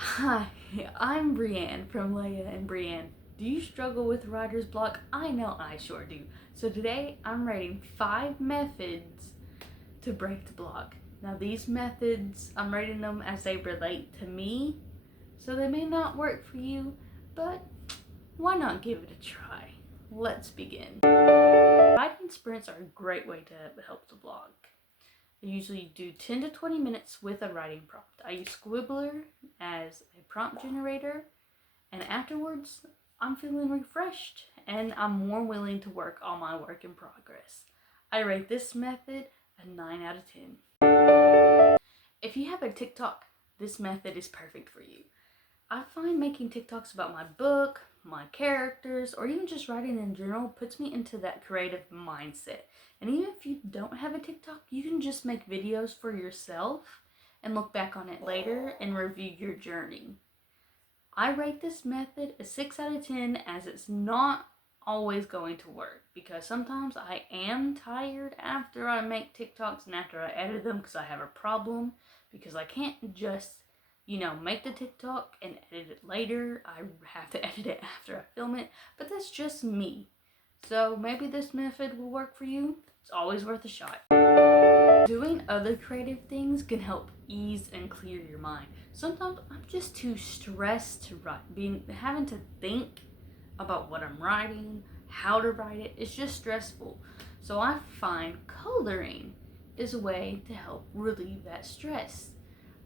Hi, I'm Breann from Leah&Breann. Do you struggle with writer's block? I know I sure do. So today I'm writing 5 methods to break the block. Now these methods, I'm writing them as they relate to me, so they may not work for you, but why not give it a try? Let's begin. Writing sprints are a great way to help the block. I usually do 10 to 20 minutes with a writing prompt. I use Squibbler as a prompt generator, and afterwards I'm feeling refreshed and I'm more willing to work on my work in progress. I rate this method a 9 out of 10. If you have a TikTok, this method is perfect for you. I find making TikToks about my book, my characters, or even just writing in general puts me into that creative mindset. And even if you don't have a TikTok, you can just make videos for yourself and look back on it later and review your journey. I rate this method a 6 out of 10 as it's not always going to work because sometimes I am tired after I make TikToks and after I edit them because I have a problem because I can't just make the TikTok and edit it later. I have to edit it after I film it, but that's just me. So maybe this method will work for you. It's always worth a shot. Doing other creative things can help ease and clear your mind. Sometimes I'm just too stressed to write. Having to think about what I'm writing, how to write it, it's just stressful. So I find coloring is a way to help relieve that stress.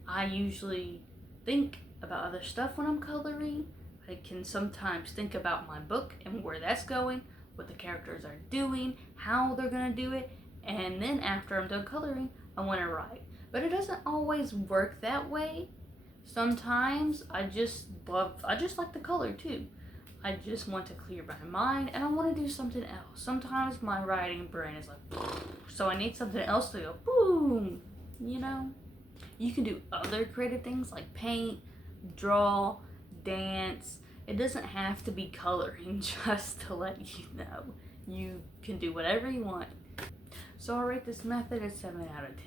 I usually think about other stuff when I'm coloring. I can sometimes think about my book and where that's going, what the characters are doing, how they're gonna do it, and then after I'm done coloring, I want to write. But it doesn't always work that way. Sometimes I just like the color too. I just want to clear my mind and I want to do something else. Sometimes my writing brain is like, so I need something else to go boom, You can do other creative things like paint, draw, dance. It doesn't have to be coloring, just to let you know. You can do whatever you want. So I rate this method a 7 out of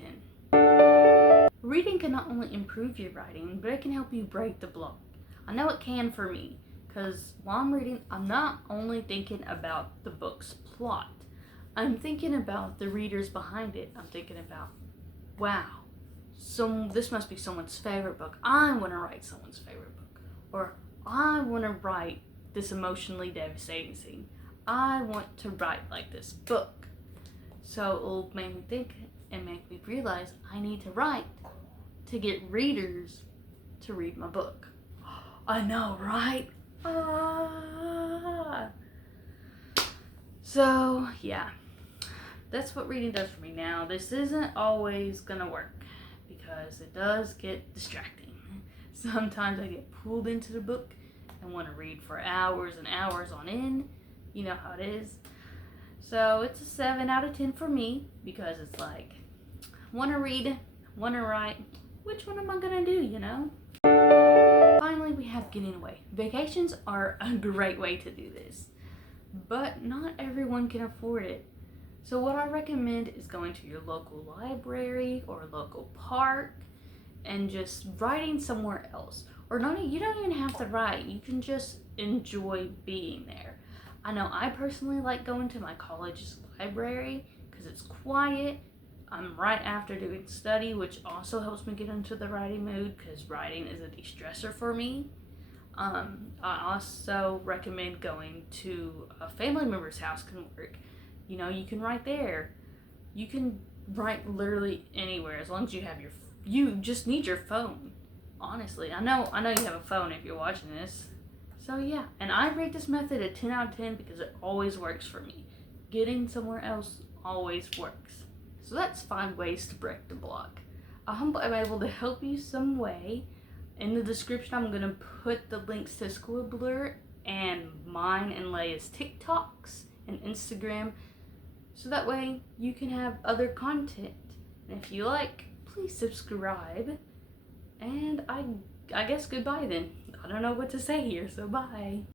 10. Reading can not only improve your writing, but it can help you break the block. I know it can for me, because while I'm reading, I'm not only thinking about the book's plot. I'm thinking about the readers behind it. I'm thinking about, wow, this must be someone's favorite book. I want to write someone's favorite book. Or I want to write this emotionally devastating scene. I want to write like this book. So it'll make me think and make me realize I need to write to get readers to read my book. I know, right? So yeah, that's what reading does for me. Now, this isn't always gonna work because it does get distracting. Sometimes I get pulled into the book and want to read for hours and hours on end. You know how it is. So it's a 7 out of 10 for me because it's like, want to read, want to write, which one am I going to do, Finally, we have getting away. Vacations are a great way to do this, but not everyone can afford it. So what I recommend is going to your local library or local park and just writing somewhere else. Or you don't even have to write, you can just enjoy being there. I know I personally like going to my college's library because it's quiet. I'm right after doing study, which also helps me get into the writing mood because writing is a de-stressor for me. I also recommend going to a family member's house can work. You can write there. You can write literally anywhere as long as you just need your phone. Honestly, I know you have a phone if you're watching this. So yeah, and I rate this method a 10 out of 10 because it always works for me. Getting somewhere else always works. So that's 5 ways to break the block. I hope I'm able to help you some way. In the description, I'm going to put the links to Squibbler and mine and Leia's TikToks and Instagram. So that way you can have other content. And if you like, please subscribe. And I guess goodbye then. I don't know what to say here, so bye.